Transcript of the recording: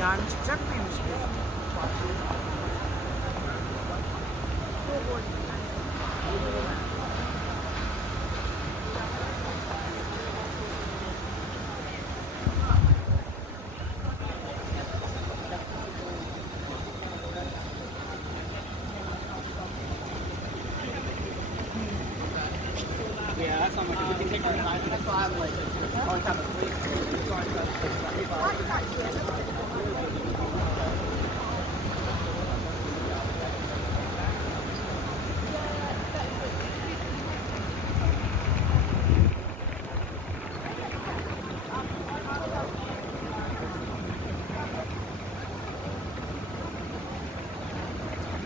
Yarın çıkacak mıymış ki? Yeah, that's not much. We can take our time. That's why I'm like, oh, I have a